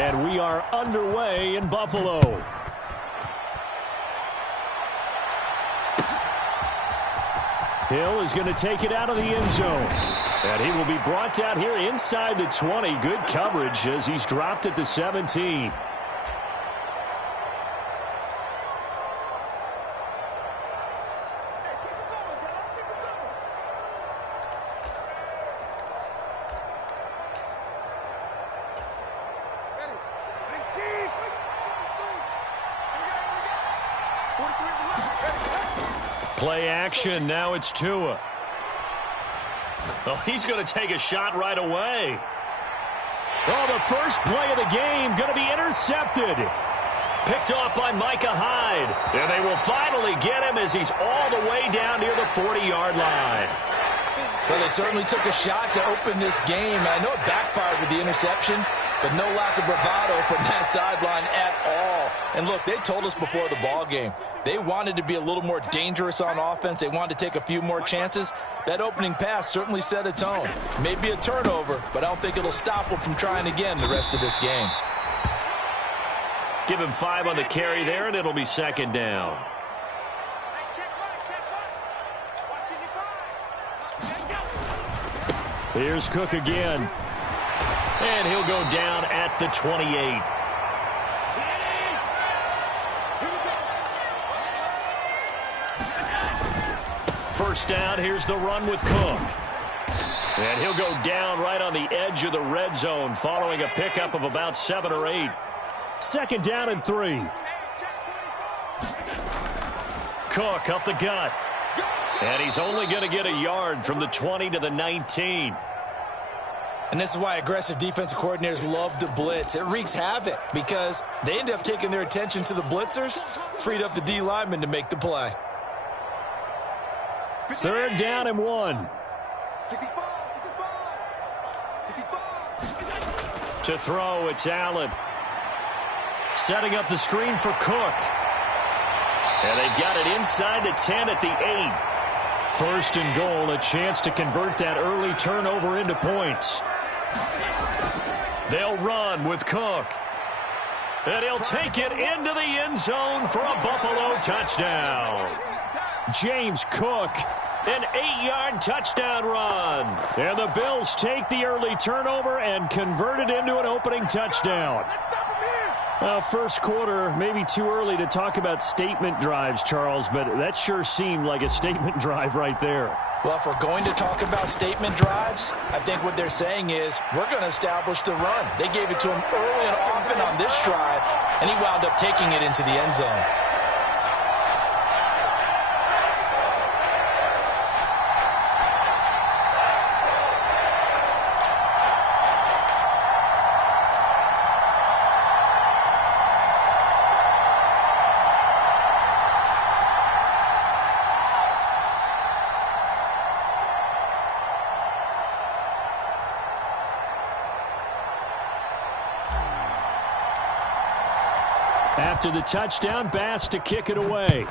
And we are underway in Buffalo. Hill is going to take it out of the end zone. And he will be brought down here inside the 20. Good coverage as he's dropped at the 17. Play action. Now it's Tua. Oh, he's going to take a shot right away. Oh, the first play of the game going to be intercepted. Picked off by Micah Hyde. And they will finally get him as he's all the way down near the 40-yard line. Well, they certainly took a shot to open this game. I know it backfired with the interception, but no lack of bravado from that sideline at all. And look, they told us before the ball game, they wanted to be a little more dangerous on offense. They wanted to take a few more chances. That opening pass certainly set a tone. Maybe a turnover, but I don't think it'll stop them from trying again the rest of this game. Give him 5 on the carry there, and it'll be second down. Here's Cook again. And he'll go down at the 28. First down, here's the run with Cook. And he'll go down right on the edge of the red zone following a pickup of about 7 or 8. Second down and 3. Cook up the gut. And he's only going to get a yard from the 20 to the 19. And this is why aggressive defensive coordinators love to blitz. It wreaks havoc because they end up taking their attention to the blitzers, freed up the D lineman to make the play. Third down and 1. To throw, it's Allen. Setting up the screen for Cook. And they've got it inside the 10 at the 8. First and goal, a chance to convert that early turnover into points. They'll run with Cook. And he'll take it into the end zone for a Buffalo touchdown. James Cook. An 8-yard touchdown run. And the Bills take the early turnover and convert it into an opening touchdown. Well, first quarter, maybe too early to talk about statement drives, Charles, but that sure seemed like a statement drive right there. Well, if we're going to talk about statement drives, I think what they're saying is we're going to establish the run. They gave it to him early and often on this drive, and he wound up taking it into the end zone. After the touchdown, Bass to kick it away.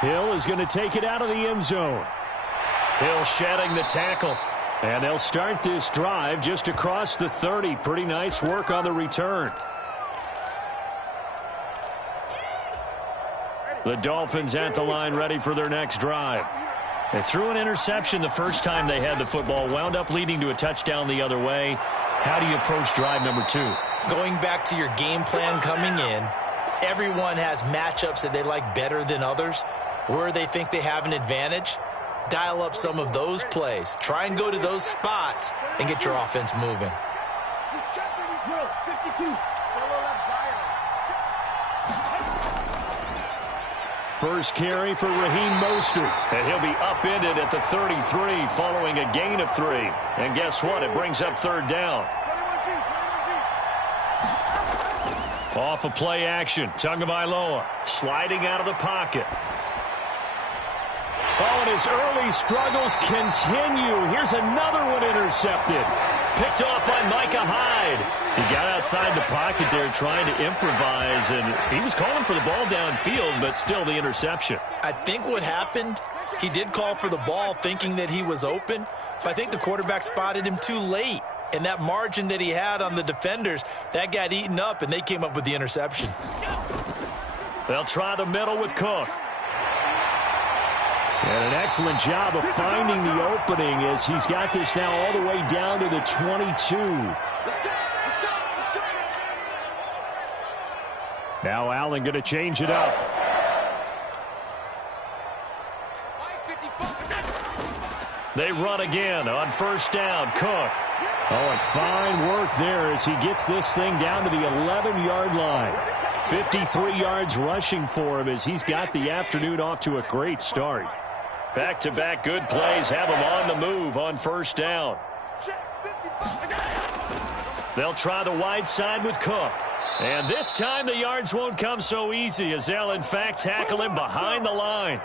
Hill is going to take it out of the end zone. Hill shedding the tackle. And they'll start this drive just across the 30. Pretty nice work on the return. The Dolphins at the line ready for their next drive. They threw an interception the first time they had the football, wound up leading to a touchdown the other way. How do you approach drive number 2? Going back to your game plan coming in, everyone has matchups that they like better than others. Where they think they have an advantage, dial up some of those plays. Try and go to those spots and get your offense moving. First carry for Raheem Mostert. And he'll be upended at the 33 following a gain of 3. And guess what? It brings up third down. Off of play action. Tagovailoa sliding out of the pocket. Oh, and his early struggles continue. Here's another one intercepted. Picked off by Micah Hyde. He got outside the pocket there trying to improvise, and he was calling for the ball downfield, but still the interception. I think what happened, he did call for the ball thinking that he was open, but I think the quarterback spotted him too late. And that margin that he had on the defenders, that got eaten up, and they came up with the interception. They'll try the middle with Cook. And an excellent job of finding the opening as he's got this now all the way down to the 22. Now Allen going to change it up. They run again on first down. Cook. Oh, and fine work there as he gets this thing down to the 11-yard line. 53 yards rushing for him as he's got the afternoon off to a great start. Back-to-back good plays have him on the move on first down. They'll try the wide side with Cook. And this time the yards won't come so easy as they'll, in fact, tackle him behind the line.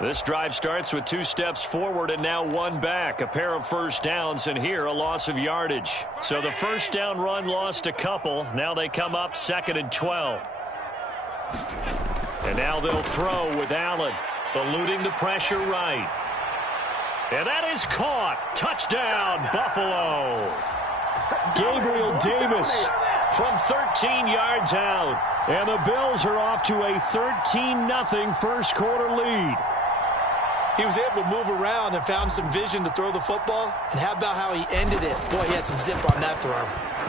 This drive starts with 2 steps forward and now 1 back. A pair of first downs, and here a loss of yardage. So the first down run lost a couple. Now they come up 2nd and 12. And now they'll throw with Allen, eluding the pressure right. And that is caught. Touchdown, Buffalo. Gabriel Davis from 13 yards out. And the Bills are off to a 13-0 first quarter lead. He was able to move around and found some vision to throw the football. And how about how he ended it? Boy, he had some zip on that throw.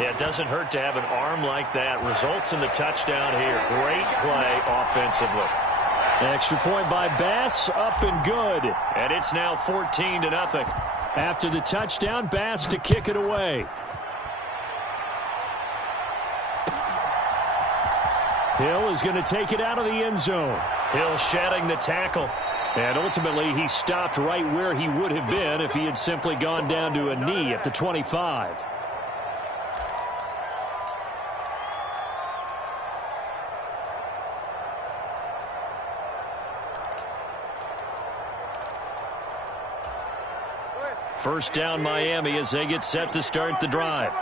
Yeah, it doesn't hurt to have an arm like that. Results in the touchdown here. Great play offensively. Extra point by Bass, up and good. And it's now 14-0. After the touchdown, Bass to kick it away. Hill is going to take it out of the end zone. Hill shedding the tackle. And ultimately, he stopped right where he would have been if he had simply gone down to a knee at the 25. First down, Miami, as they get set to start the drive.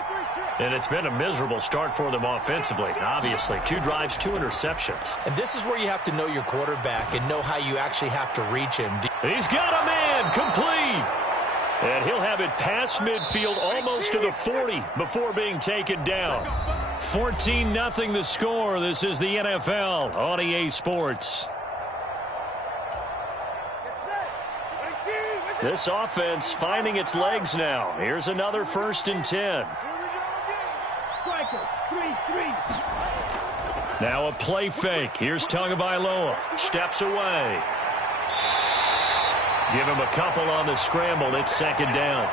And it's been a miserable start for them offensively. Obviously, 2 drives, 2 interceptions. And this is where you have to know your quarterback and know how you actually have to reach him. He's got a man complete. And he'll have it past midfield almost to the 40 before being taken down. 14-0 the score. This is the NFL on EA Sports. This offense finding its legs now. Here's another 1st and 10. Now a play fake. Here's Tagovailoa. Steps away. Give him a couple on the scramble. It's 2nd down.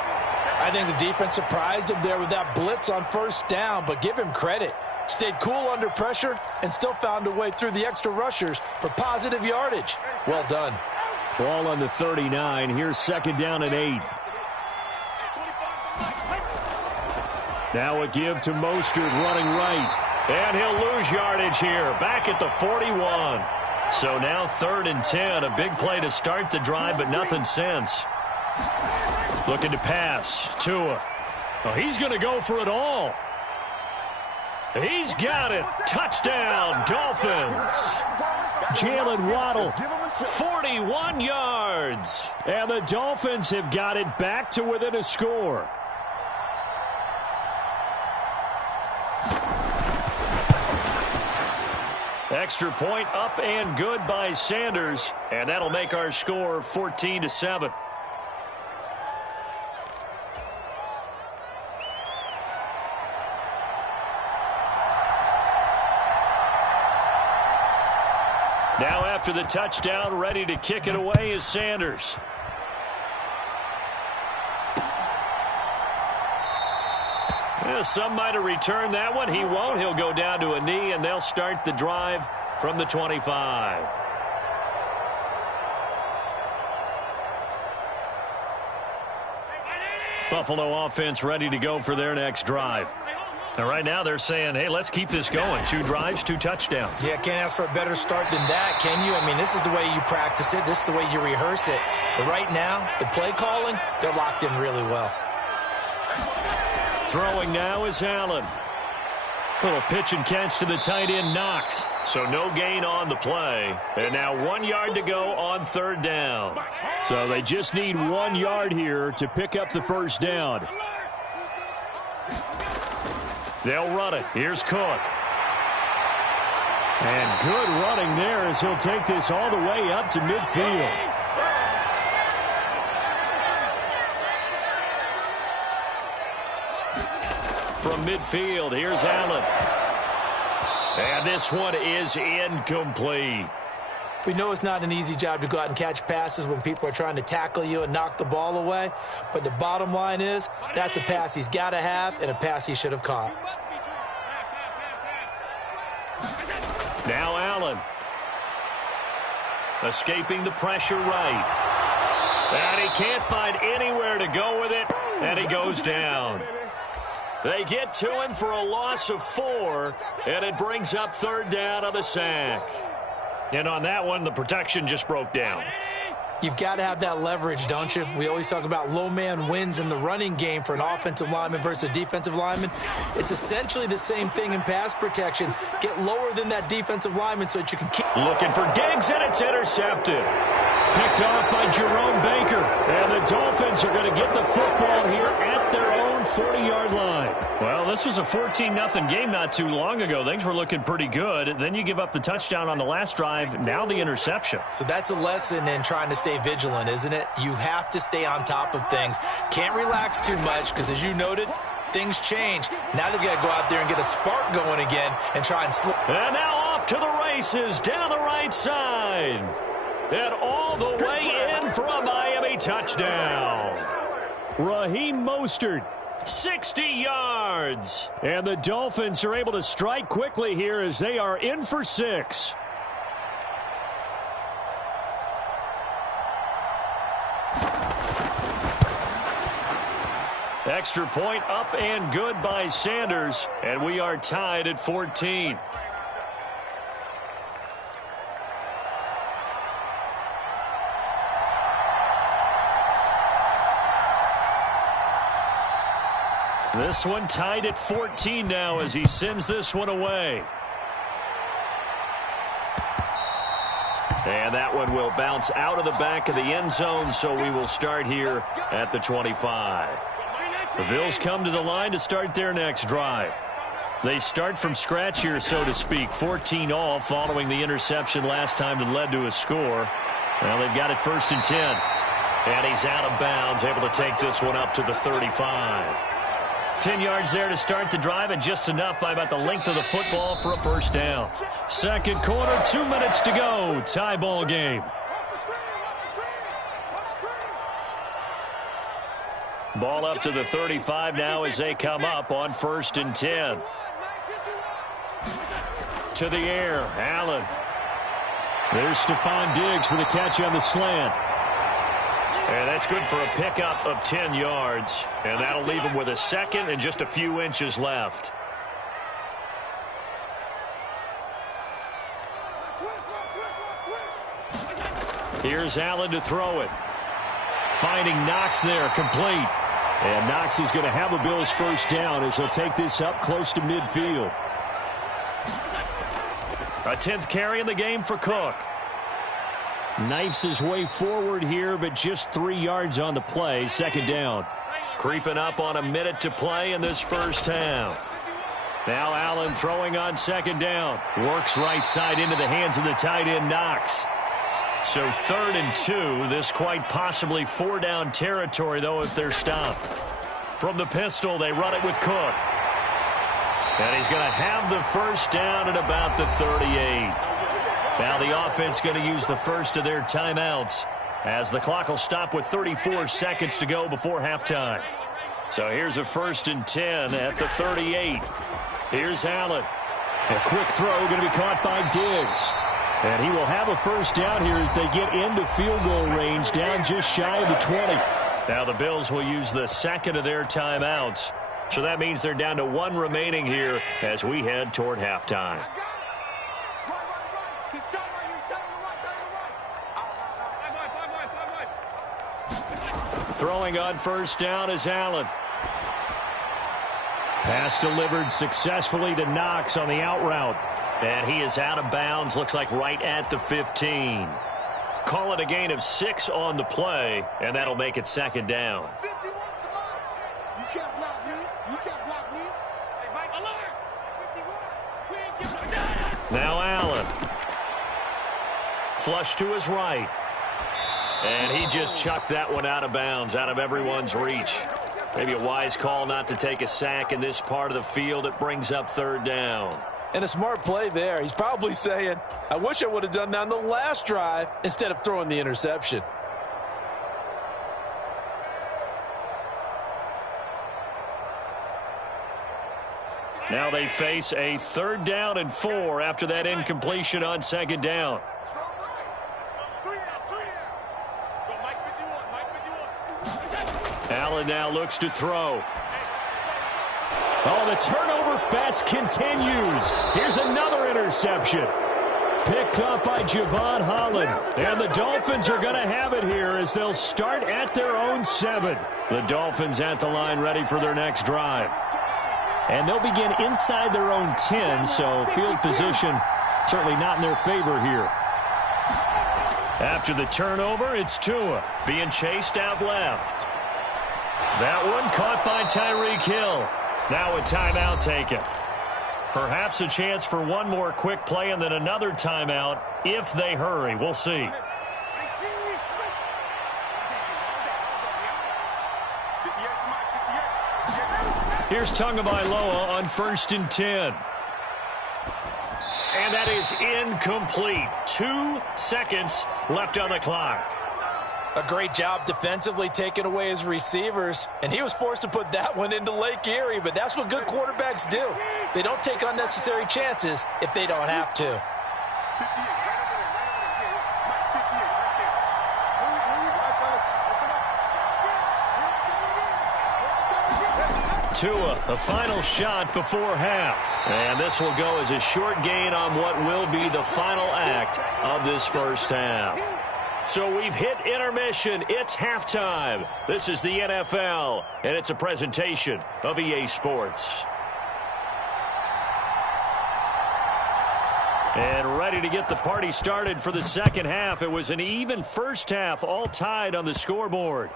I think the defense surprised him there with that blitz on first down, but give him credit. Stayed cool under pressure and still found a way through the extra rushers for positive yardage. Well done. Ball on the 39. Here's 2nd down and 8. Now a give to Mostert running right. And he'll lose yardage here. Back at the 41. So now 3rd and 10. A big play to start the drive, but nothing since. Looking to pass. Tua. Oh, he's going to go for it all. He's got it. Touchdown, Dolphins. Jalen Waddle, 41 yards. And the Dolphins have got it back to within a score. Extra point up and good by Sanders. And that'll make our score 14-7. Now after the touchdown, ready to kick it away is Sanders. Yeah, some might have returned that one. He won't. He'll go down to a knee, and they'll start the drive from the 25. Buffalo offense ready to go for their next drive. And right now they're saying, hey, let's keep this going. 2 drives, 2 touchdowns. Yeah, can't ask for a better start than that, can you? I mean, this is the way you practice it. This is the way you rehearse it. But right now, the play calling, they're locked in really well. Throwing now is Allen. Little pitch and catch to the tight end, Knox. So no gain on the play. And now 1 yard to go on third down. So they just need 1 yard here to pick up the first down. They'll run it. Here's Cook. And good running there as he'll take this all the way up to midfield. From midfield, here's Allen. And this one is incomplete. We know it's not an easy job to go out and catch passes when people are trying to tackle you and knock the ball away. But the bottom line is, that's a pass he's got to have and a pass he should have caught. Now Allen. Escaping the pressure right. And he can't find anywhere to go with it. And he goes down. They get to him for a loss of 4, and it brings up third down on the sack. And on that one, the protection just broke down. You've got to have that leverage, don't you? We always talk about low man wins in the running game for an offensive lineman versus a defensive lineman. It's essentially the same thing in pass protection. Get lower than that defensive lineman so that you can keep... Looking for Diggs, and it's intercepted. Picked off by Jerome Baker. And the Dolphins are going to get the football here at their own 40-yard line. Well, this was a 14-0 game not too long ago. Things were looking pretty good. Then you give up the touchdown on the last drive. Now the interception. So that's a lesson in trying to stay vigilant, isn't it? You have to stay on top of things. Can't relax too much because, as you noted, things change. Now they've got to go out there and get a spark going again and try and slow. And now off to the races down the right side. And all the way in for a Miami touchdown. Raheem Mostert. 60 yards. And the Dolphins are able to strike quickly here as they are in for 6. Extra point up and good by Sanders. And we are tied at 14. This one tied at 14 now as he sends this one away. And that one will bounce out of the back of the end zone, so we will start here at the 25. The Bills come to the line to start their next drive. They start from scratch here, so to speak, 14 all following the interception last time that led to a score. Well, they've got it 1st and 10. And he's out of bounds, able to take this one up to the 35. 10 yards there to start the drive, and just enough by about the length of the football for a first down. Second quarter, 2 minutes to go. Tie ball game. Ball up to the 35 now as they come up on 1st and 10. To the air, Allen. There's Stephon Diggs for the catch on the slant. And that's good for a pickup of 10 yards. And that'll leave him with a second and just a few inches left. Here's Allen to throw it. Finding Knox there, complete. And Knox is going to have a Bills first down as he'll take this up close to midfield. A 10th carry in the game for Cook. Knifes his way forward here, but just 3 yards on the play. Second down. Creeping up on a minute to play in this first half. Now Allen throwing on second down. Works right side into the hands of the tight end, Knox. So 3rd and 2. This quite possibly 4-down territory, though, if they're stopped. From the pistol, they run it with Cook. And he's going to have the first down at about the 38. Now the offense going to use the first of their timeouts as the clock will stop with 34 seconds to go before halftime. So here's a 1st and 10 at the 38. Here's Allen. A quick throw going to be caught by Diggs. And he will have a first down here as they get into field goal range, down just shy of the 20. Now the Bills will use the second of their timeouts. So that means they're down to 1 remaining here as we head toward halftime. Throwing on first down is Allen. Pass delivered successfully to Knox on the out route. And he is out of bounds, looks like right at the 15. Call it a gain of 6 on the play, and that'll make it second down. Now Allen. Flush to his right. And he just chucked that one out of bounds, out of everyone's reach. Maybe a wise call not to take a sack in this part of the field. It brings up third down. And a smart play there. He's probably saying, I wish I would have done that on the last drive instead of throwing the interception. Now they face a 3rd down and 4 after that incompletion on 2nd down. Allen now looks to throw. Oh, the turnover fest continues. Here's another interception. Picked up by Javon Holland. And the Dolphins are going to have it here as they'll start at their own 7. The Dolphins at the line ready for their next drive. And they'll begin inside their own 10, so field position certainly not in their favor here. After the turnover, it's Tua being chased out left. That one caught by Tyreek Hill. Now a timeout taken. Perhaps a chance for one more quick play and then another timeout if they hurry. We'll see. Here's Tagovailoa on 1st and 10. And that is incomplete. 2 seconds left on the clock. A great job defensively taking away his receivers, and he was forced to put that one into Lake Erie, but that's what good quarterbacks do. They don't take unnecessary chances if they don't have to. Tua, the final shot before half. And this will go as a short gain on what will be the final act of this first half. So we've hit intermission. It's halftime. This is the NFL, and it's a presentation of EA Sports. And ready to get the party started for the second half. It was an even first half, all tied on the scoreboard.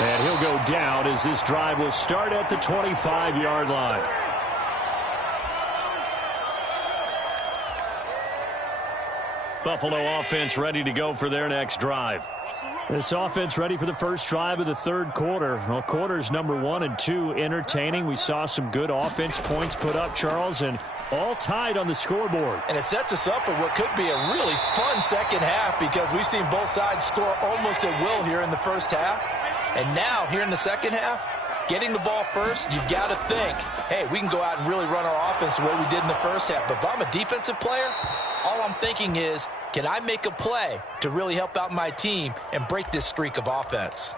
And he'll go down as this drive will start at the 25-yard line. Buffalo offense ready to go for their next drive. This offense ready for the first drive of the third quarter. Well, quarters number 1 and 2 entertaining. We saw some good offense points put up, Charles, and all tied on the scoreboard. And it sets us up for what could be a really fun second half because we've seen both sides score almost at will here in the first half. And now, here in the second half, getting the ball first, you've got to think, hey, we can go out and really run our offense the way we did in the first half. But if I'm a defensive player, all I'm thinking is, can I make a play to really help out my team and break this streak of offense?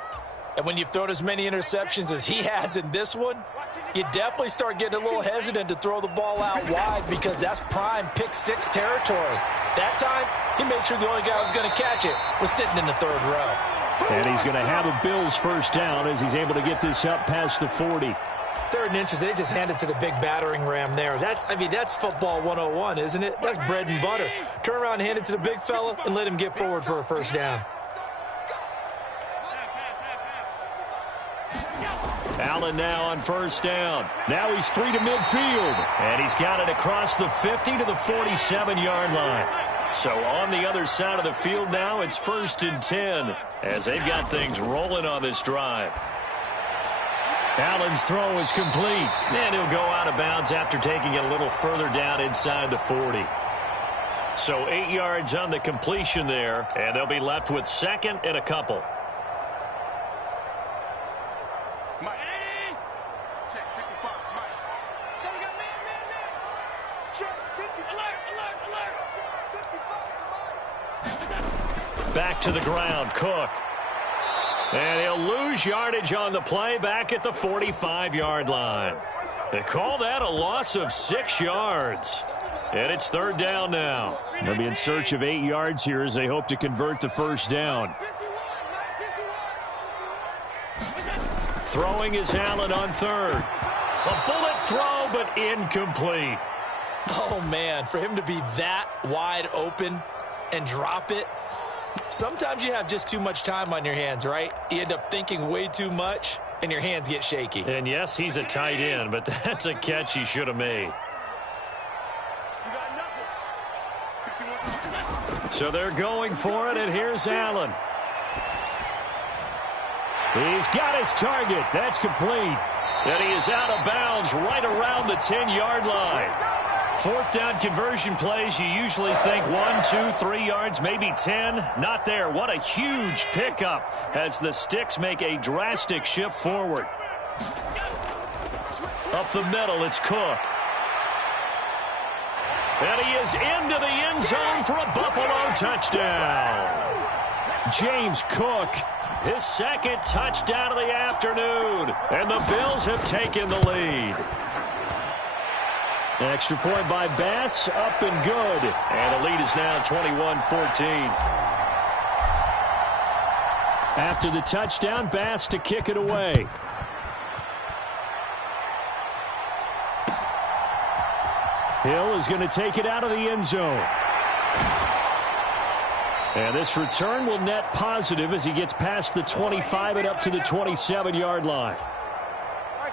And when you've thrown as many interceptions as he has in this one, you definitely start getting a little hesitant to throw the ball out wide because that's prime pick 6 territory. That time, he made sure the only guy who was going to catch it was sitting in the third row. And he's going to have a Bills first down as he's able to get this up past the 40. 3rd and inches, they just hand it to the big battering ram there. That's football 101, isn't it? That's bread and butter. Turn around and hand it to the big fella and let him get forward for a first down. Allen now on first down. Now he's free to midfield. And he's got it across the 50 to the 47-yard line. So on the other side of the field now, it's 1st and 10 as they've got things rolling on this drive. Allen's throw is complete, and he'll go out of bounds after taking it a little further down inside the 40. So 8 yards on the completion there, and they'll be left with 2nd and a couple. Back to the ground, Cook. And he'll lose yardage on the play back at the 45-yard line. They call that a loss of 6 yards. And it's 3rd down now. They'll be in search of 8 yards here as they hope to convert the first down. Throwing is Allen on third. A bullet throw, but incomplete. Oh, man, for him to be that wide open and drop it. Sometimes you have just too much time on your hands, right? You end up thinking way too much, and your hands get shaky. And, yes, he's a tight end, but that's a catch he should have made. So they're going for it, and here's Allen. He's got his target. That's complete. And he is out of bounds right around the 10-yard line. Fourth down conversion plays, you usually think 1, 2, 3 yards, maybe 10. Not there. What a huge pickup as the Sticks make a drastic shift forward. Up the middle, it's Cook. And he is into the end zone for a Buffalo touchdown. James Cook. His second touchdown of the afternoon. And the Bills have taken the lead. Extra point by Bass, up and good. And the lead is now 21-14. After the touchdown, Bass to kick it away. Hill is going to take it out of the end zone. And this return will net positive as he gets past the 25 and up to the 27-yard line.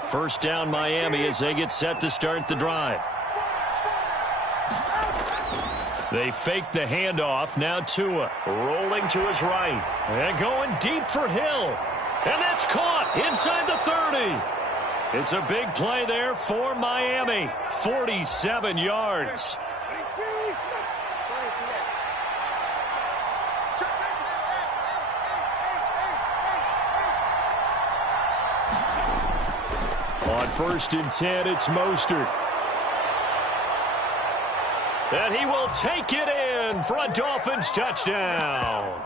First down Miami as they get set to start the drive. They fake the handoff. Now Tua rolling to his right. And going deep for Hill. And that's caught inside the 30. It's a big play there for Miami. 47 yards. On 1st and 10, it's Mostert. And he will take it in for a Dolphins touchdown.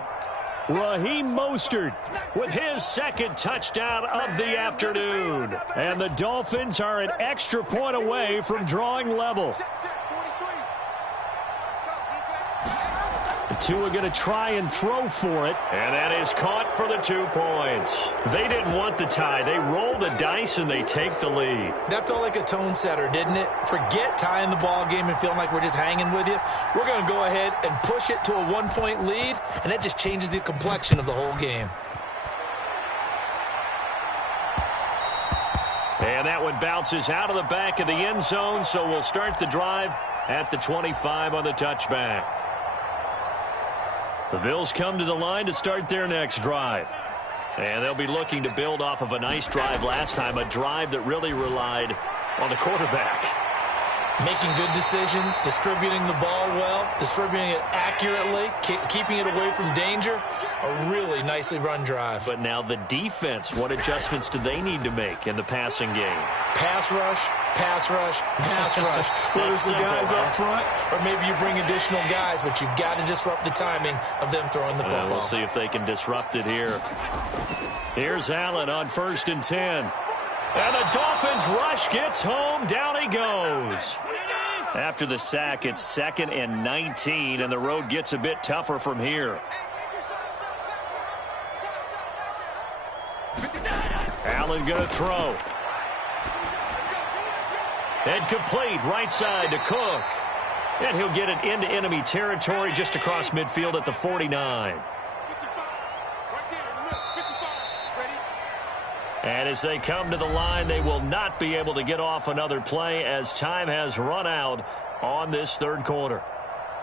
Raheem Mostert with his second touchdown of the afternoon. And the Dolphins are an extra point away from drawing level. Tua going to try and throw for it. And that is caught for the 2 points. They didn't want the tie. They roll the dice and they take the lead. That felt like a tone setter, didn't it? Forget tying the ball game and feeling like we're just hanging with you. We're going to go ahead and push it to a 1-point lead, and that just changes the complexion of the whole game. And that one bounces out of the back of the end zone, so we'll start the drive at the 25 on the touchback. The Bills come to the line to start their next drive. And they'll be looking to build off of a nice drive last time, a drive that really relied on the quarterback. Making good decisions, distributing the ball well, distributing it accurately, keeping it away from danger. A really nicely run drive. But now the defense, what adjustments do they need to make in the passing game? Pass rush, pass rush, pass rush. Whether it's the guys up front or maybe you bring additional guys, but you've got to disrupt the timing of them throwing the football. We'll see if they can disrupt it here. Here's Allen on 1st and 10. And the Dolphins rush gets home. Down he goes. After the sack, it's 2nd and 19, and the road gets a bit tougher from here. Allen going to throw. And complete right side to Cook. And he'll get it into enemy territory just across midfield at the 49. And as they come to the line, they will not be able to get off another play as time has run out on this third quarter.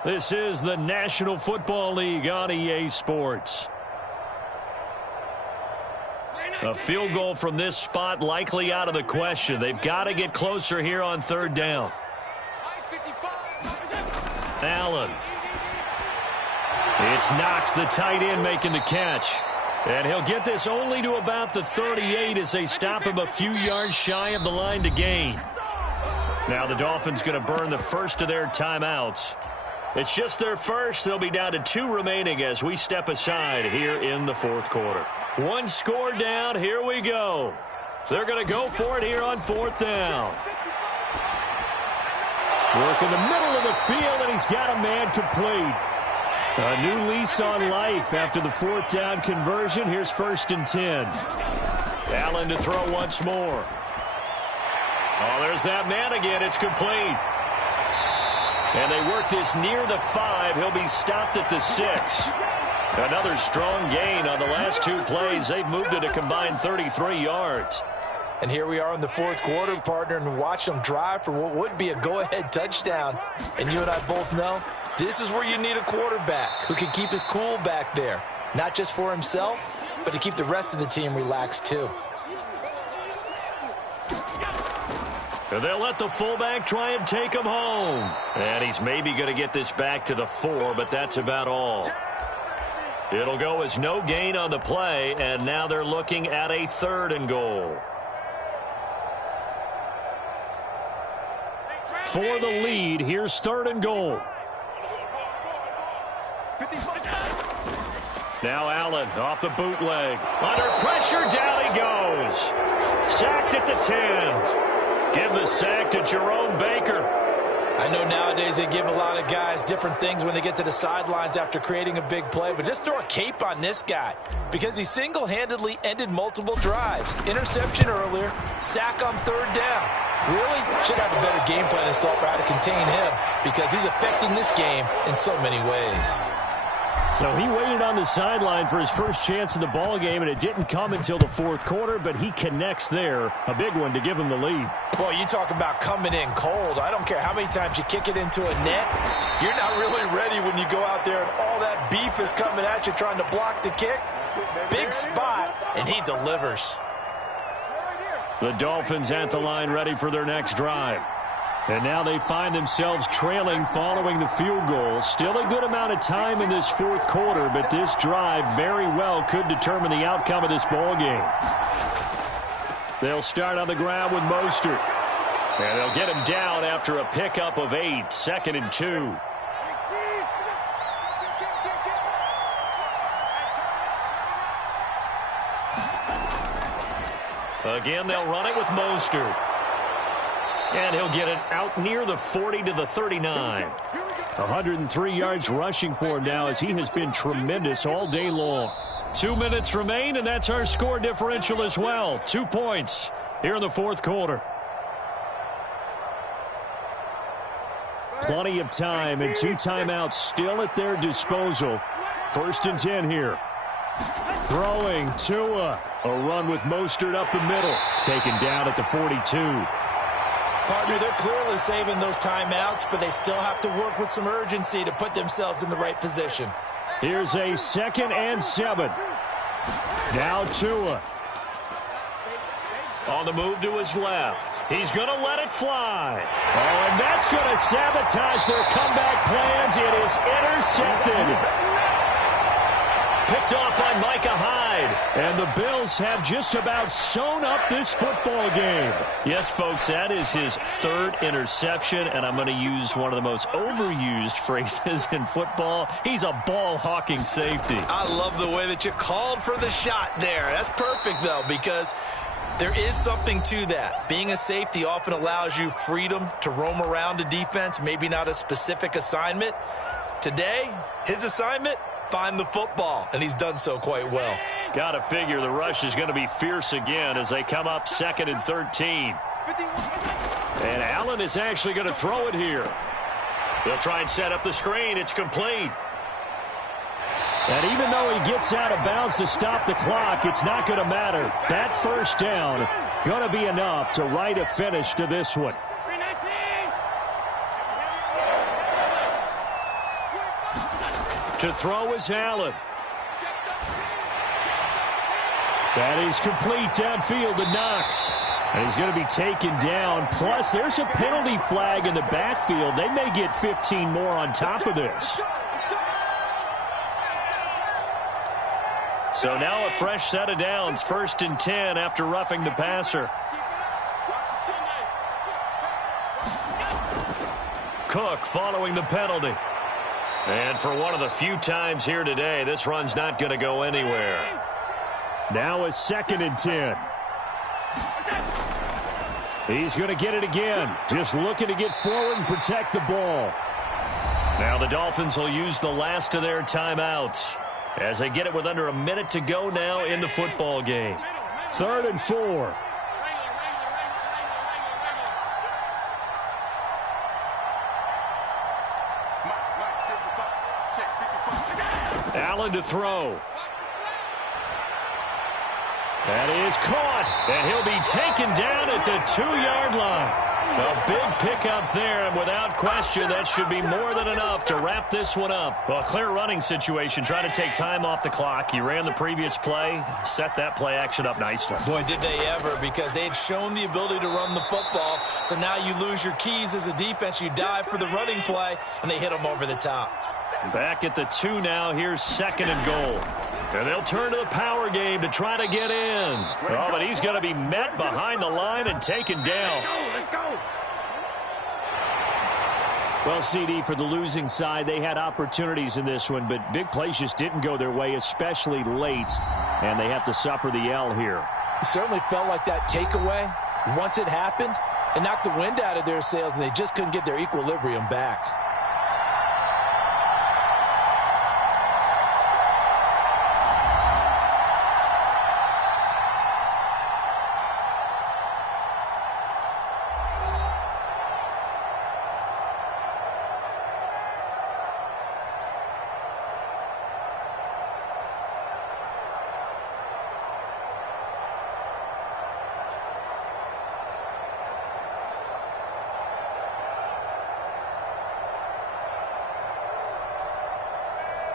This is the National Football League on EA Sports. A field goal from this spot likely out of the question. They've got to get closer here on 3rd down. Allen. It's Knox, the tight end, making the catch. And he'll get this only to about the 38 as they stop him a few yards shy of the line to gain. Now the Dolphins going to burn the first of their timeouts. It's just their first. They'll be down to 2 remaining as we step aside here in the 4th quarter. 1 score down. Here we go. They're going to go for it here on 4th down. Work in the middle of the field, and he's got a man complete. A new lease on life after the 4th down conversion. Here's 1st and 10. Allen to throw once more. Oh, there's that man again. It's complete. And they work this near the 5. He'll be stopped at the 6. Another strong gain on the last 2 plays. They've moved it a combined 33 yards. And here we are in the fourth quarter, partner, and watch them drive for what would be a go-ahead touchdown. And you and I both know this is where you need a quarterback who can keep his cool back there. Not just for himself, but to keep the rest of the team relaxed too. And they'll let the fullback try and take him home. And he's maybe going to get this back to the 4, but that's about all. It'll go as no gain on the play, and now they're looking at a 3rd and goal. For the lead, here's 3rd and goal. Now Allen off the bootleg. Under pressure, down he goes. Sacked at the 10. Give the sack to Jerome Baker. I know nowadays they give a lot of guys different things when they get to the sidelines after creating a big play, but just throw a cape on this guy because he single-handedly ended multiple drives. Interception earlier, sack on 3rd down. Really should have a better game plan installed for how to contain him because he's affecting this game in so many ways. So he waited on the sideline for his first chance in the ball game, and it didn't come until the 4th quarter, but he connects there. A big one to give him the lead. Boy, you talk about coming in cold. I don't care how many times you kick it into a net. You're not really ready when you go out there and all that beef is coming at you trying to block the kick. Big spot, and he delivers. The Dolphins at the line ready for their next drive. And now they find themselves trailing following the field goal. Still a good amount of time in this 4th quarter, but this drive very well could determine the outcome of this ball game. They'll start on the ground with Mostert. And they'll get him down after a pickup of 8, 2nd and 2. Again, they'll run it with Mostert. And he'll get it out near the 40 to the 39. 103 yards rushing for him now as he has been tremendous all day long. 2 minutes remain, and that's our score differential as well. 2 points here in the 4th quarter. Plenty of time and 2 timeouts still at their disposal. 1st and 10 here. Throwing Tua. A run with Mostert up the middle. Taken down at the 42. Partner, they're clearly saving those timeouts, but they still have to work with some urgency to put themselves in the right position. Here's a 2nd and 7. Now Tua. On the move to his left. He's going to let it fly. Oh, and that's going to sabotage their comeback plans. It is intercepted. Picked off by Micah Hyde. And the Bills have just about sewn up this football game. Yes, folks, that is his 3rd interception, and I'm going to use one of the most overused phrases in football. He's a ball-hawking safety. I love the way that you called for the shot there. That's perfect, though, because there is something to that. Being a safety often allows you freedom to roam around a defense, maybe not a specific assignment. Today, his assignment, find the football, and he's done so quite well. Got to figure the rush is going to be fierce again as they come up 2nd and 13. And Allen is actually going to throw it here. They'll try and set up the screen. It's complete. And even though he gets out of bounds to stop the clock, it's not going to matter. That 1st down going to be enough to write a finish to this one. To throw is Allen. That is complete downfield to Knox. And he's going to be taken down. Plus, there's a penalty flag in the backfield. They may get 15 more on top of this. So now a fresh set of downs. 1st and 10 after roughing the passer. Cook following the penalty. And for one of the few times here today, this run's not going to go anywhere. Now a 2nd and 10. He's going to get it again. Just looking to get forward and protect the ball. Now the Dolphins will use the last of their timeouts as they get it with under a minute to go now in the football game. 3rd and 4. Allen to throw. That is caught, and he'll be taken down at the 2-yard line. A big pickup there, and without question, that should be more than enough to wrap this one up. Well, clear running situation, trying to take time off the clock. He ran the previous play, set that play action up nicely. Boy, did they ever, because they had shown the ability to run the football. So now you lose your keys as a defense. You dive for the running play, and they hit them over the top. Back at the 2 now. Here's 2nd and goal. And they'll turn to the power game to try to get in. Oh, but he's going to be met behind the line and taken down. Let's go. Well, CD, for the losing side, they had opportunities in this one, but big plays just didn't go their way, especially late, and they have to suffer the L here. It certainly felt like that takeaway, once it happened, it knocked the wind out of their sails, and they just couldn't get their equilibrium back.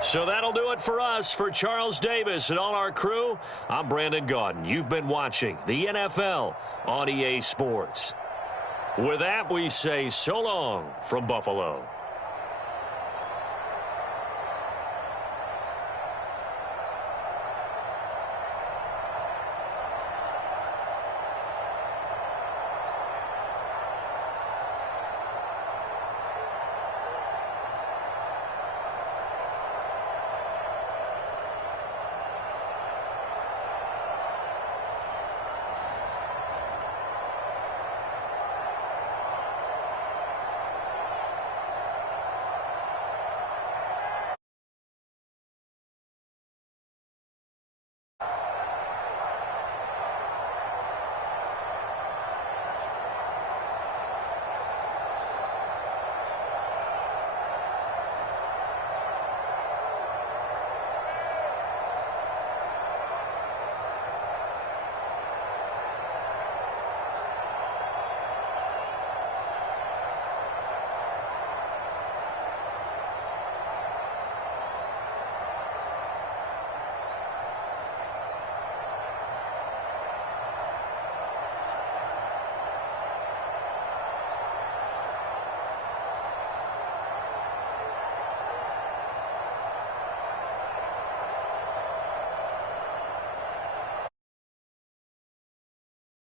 So that'll do it for us. For Charles Davis and all our crew, I'm Brandon Gaudin. You've been watching the NFL on EA Sports. With that, we say so long from Buffalo.